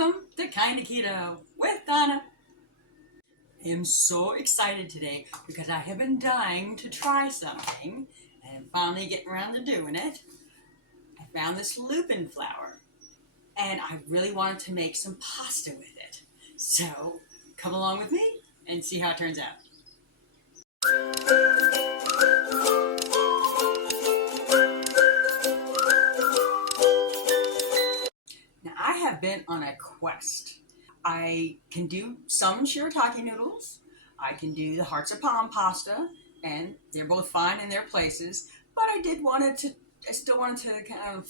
Welcome to Kinda Keto with Donna. I am so excited today because I have been dying to try something and I'm finally getting around to doing it. I found this Lupin flour and I really wanted to make some pasta with it. So come along with me and see how it turns out. Now I have been on a quest. I can do some shirataki noodles. I can do the hearts of palm pasta, and they're both fine in their places. But I still wanted to kind of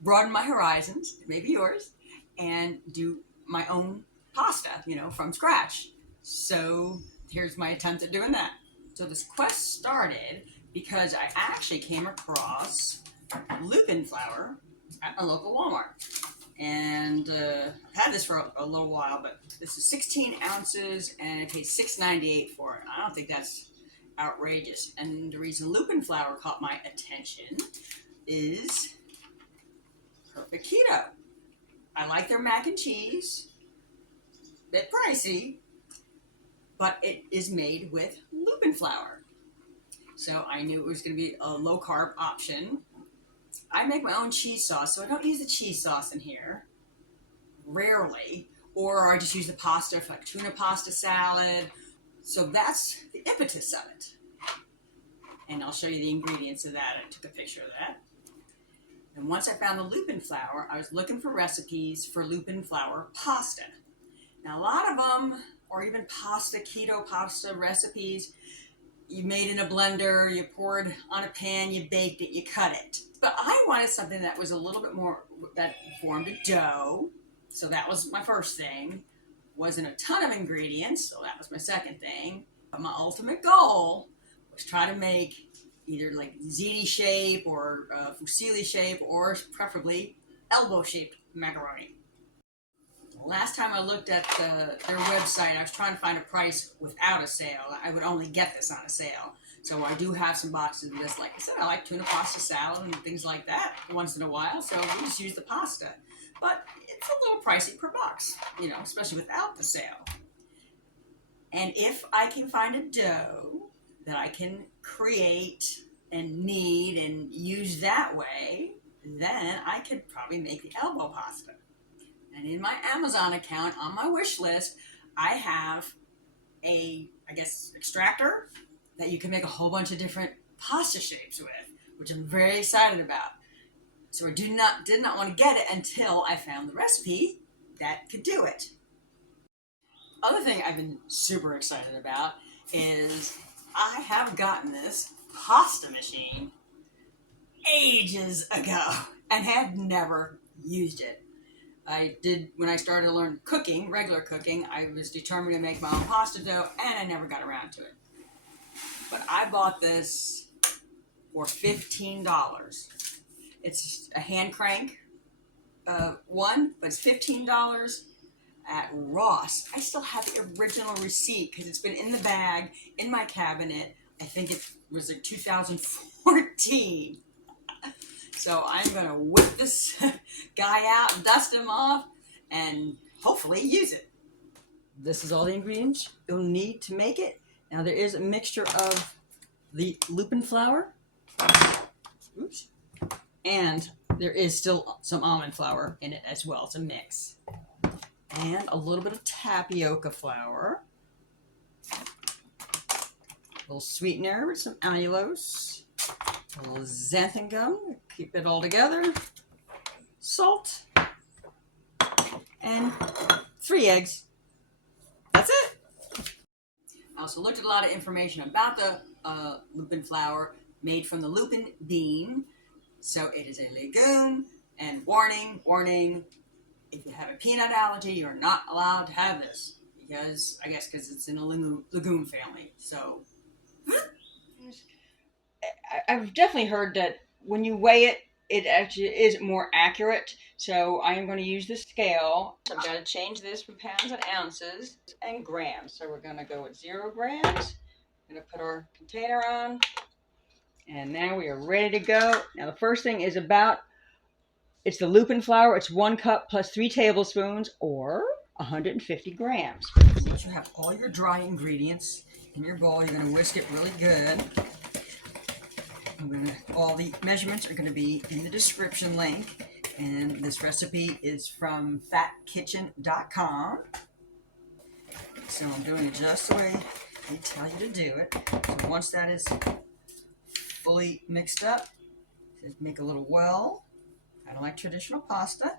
broaden my horizons, maybe yours, and do my own pasta, from scratch. So here's my attempt at doing that. So this quest started because I actually came across Lupin flour at a local Walmart. And I've had this for a little while, but this is 16 ounces and I paid $6.98 for it. I don't think that's outrageous. And the reason Lupin flour caught my attention is perfect keto. I like their mac and cheese. Bit pricey, but it is made with Lupin flour. So I knew it was going to be a low carb option. I make my own cheese sauce, so I don't use the cheese sauce in here, rarely, or I just use the pasta for like tuna pasta salad. So that's the impetus of it. And I'll show you the ingredients of that. I took a picture of that. And once I found the Lupin flour, I was looking for recipes for Lupin flour pasta. Now a lot of them, or even keto pasta recipes, you made in a blender, you poured on a pan, you baked it, you cut it. But I wanted something that was a little bit more, that formed a dough. So that was my first thing. Wasn't a ton of ingredients, so that was my second thing. But my ultimate goal was try to make either like ziti shape or fusilli shape, or preferably elbow shaped macaroni. Last time I looked at their website, I was trying to find a price without a sale. I would only get this on a sale. So I do have some boxes of this. Like I said, I like tuna pasta salad and things like that once in a while. So we just use the pasta. But it's a little pricey per box, especially without the sale. And if I can find a dough that I can create and knead and use that way, then I could probably make the elbow pasta. And in my Amazon account, on my wish list, I have extractor that you can make a whole bunch of different pasta shapes with, which I'm very excited about. So I did not want to get it until I found the recipe that could do it. Other thing I've been super excited about is I have gotten this pasta machine ages ago and had never used it. When I started to learn cooking, regular cooking, I was determined to make my own pasta dough, and I never got around to it. But I bought this for $15. It's a hand crank one, but it's $15 at Ross. I still have the original receipt because it's been in the bag in my cabinet. I think it was like 2014. So I'm going to whip this guy out, dust him off, and hopefully use it. This is all the ingredients you'll need to make it. Now there is a mixture of the Lupin flour. Oops. And there is still some almond flour in it as well. It's a mix. And a little bit of tapioca flour. A little sweetener with some allulose. A little xanthan gum, keep it all together, salt, and 3 eggs. That's it. I also looked at a lot of information about the Lupin flour made from the Lupin bean. So it is a legume, and warning, if you have a peanut allergy, you're not allowed to have this because it's in a legume family. So I've definitely heard that when you weigh it, it actually is more accurate. So I am going to use the scale. So I'm going to change this from pounds and ounces and grams. So we're going to go with 0 grams. I'm going to put our container on. And now we are ready to go. Now the first thing is about It's the Lupin flour. It's 1 cup plus 3 tablespoons or 150 grams. Once you have all your dry ingredients in your bowl, you're going to whisk it really good. All the measurements are going to be in the description link. And this recipe is from fatkitchen.com. So I'm doing it just the way they tell you to do it. So once that is fully mixed up, just make a little well, kind of like traditional pasta.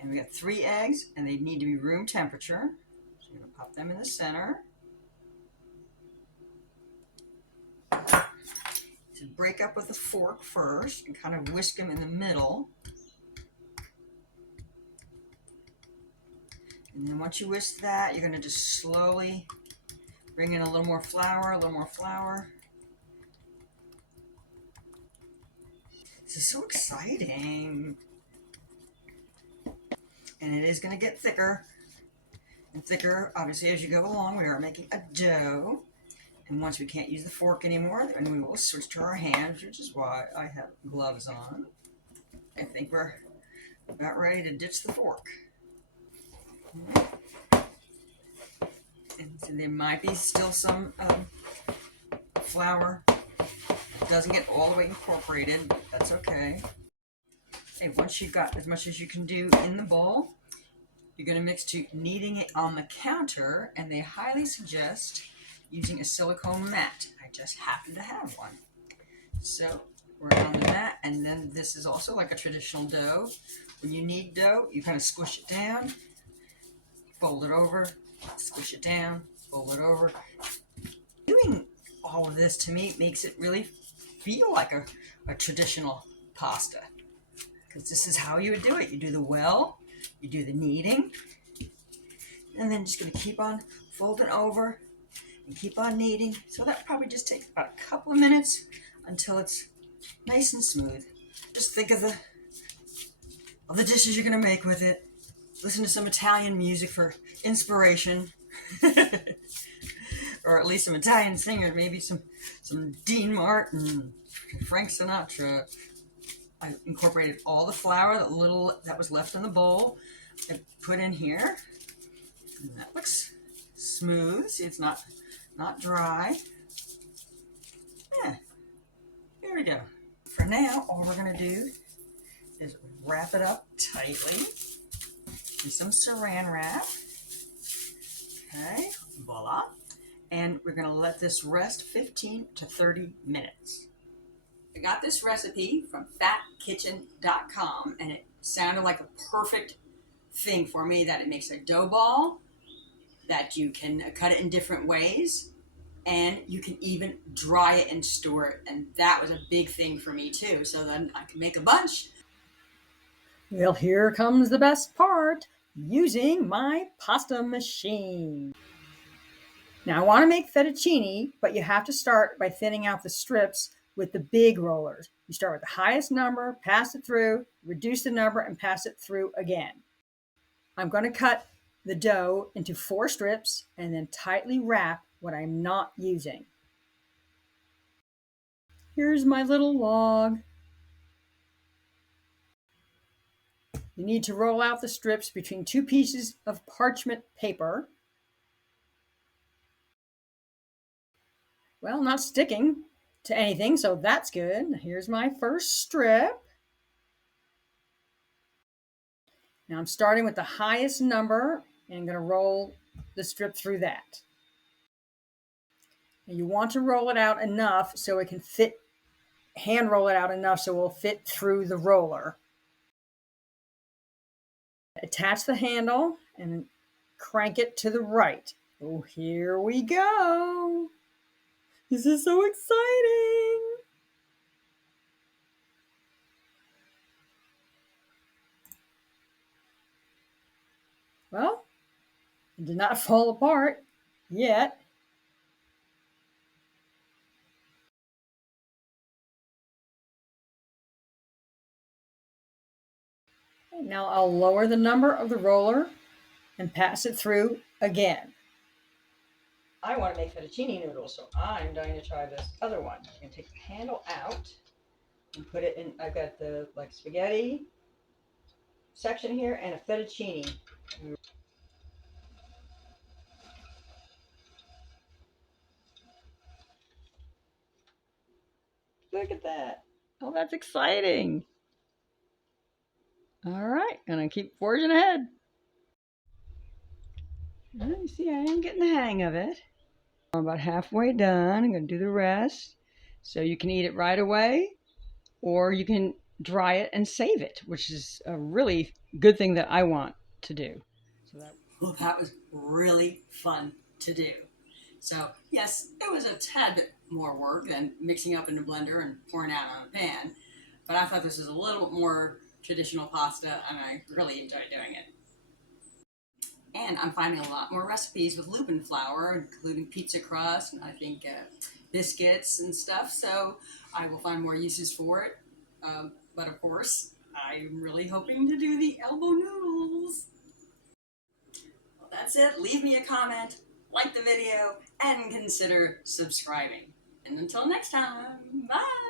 And we got 3 eggs, and they need to be room temperature. So you're going to pop them in the center. So break up with a fork first and kind of whisk them in the middle. And then once you whisk that, you're going to just slowly bring in a little more flour, a little more flour. This is so exciting. And it is going to get thicker and thicker, obviously, as you go along. We are making a dough. And once we can't use the fork anymore, then we will switch to our hands, which is why I have gloves on. I think we're about ready to ditch the fork. And so there might be still some flour. It doesn't get all the way incorporated, but that's okay. Okay, once you've got as much as you can do in the bowl, you're going to mix to kneading it on the counter, and they highly suggest using a silicone mat. I just happen to have one. So we're on the mat, and then this is also like a traditional dough. When you knead dough, you kind of squish it down, fold it over, squish it down, fold it over. Doing all of this to me makes it really feel like a traditional pasta, because this is how you would do it. You do the well, you do the kneading, and then just going to keep on folding over and keep on kneading. So that probably just takes about a couple of minutes until it's nice and smooth. Just think of the dishes you're going to make with it. Listen to some Italian music for inspiration. Or at least some Italian singers, maybe some Dean Martin, Frank Sinatra. I incorporated all the flour, the little that was left in the bowl, I put in here. And that looks smooth. See, it's not dry. Yeah, here we go. For now, all we're going to do is wrap it up tightly. Do some saran wrap. Okay, voila. And we're going to let this rest 15 to 30 minutes. I got this recipe from fatkitchen.com, and it sounded like a perfect thing for me, that it makes a dough ball, that you can cut it in different ways, and you can even dry it and store it. And that was a big thing for me too. So then I can make a bunch. Well, here comes the best part, using my pasta machine. Now I want to make fettuccine, but you have to start by thinning out the strips with the big rollers. You start with the highest number, pass it through, reduce the number, and pass it through again. I'm going to cut the dough into 4 strips and then tightly wrap what I'm not using. Here's my little log. You need to roll out the strips between 2 pieces of parchment paper. Well, not sticking to anything, so that's good. Here's my first strip. Now I'm starting with the highest number, and I'm going to roll the strip through that. And you want to roll it out enough so it can fit, hand roll it out enough so it will fit through the roller. Attach the handle and crank it to the right. Oh, here we go. This is so exciting. Well, it did not fall apart yet. Okay, now I'll lower the number of the roller and pass it through again. I want to make fettuccine noodles, so I'm going to try this other one. I'm going to take the handle out. and put it in. I've got the like spaghetti section here and a fettuccine. Look at that. Oh, that's exciting. All right, gonna keep forging ahead. You see, I am getting the hang of it. I'm about halfway done. I'm gonna do the rest. So you can eat it right away, or you can dry it and save it, which is a really good thing that I want to do. Well, that was really fun to do. So yes, it was a tad bit more work than mixing up in the blender and pouring out on a pan, but I thought this was a little bit more traditional pasta, and I really enjoyed doing it. And I'm finding a lot more recipes with Lupin flour, including pizza crust and I think biscuits and stuff. So I will find more uses for it. But of course, I'm really hoping to do the elbow noodles. Well, that's it. Leave me a comment, like the video, and consider subscribing. And until next time, bye!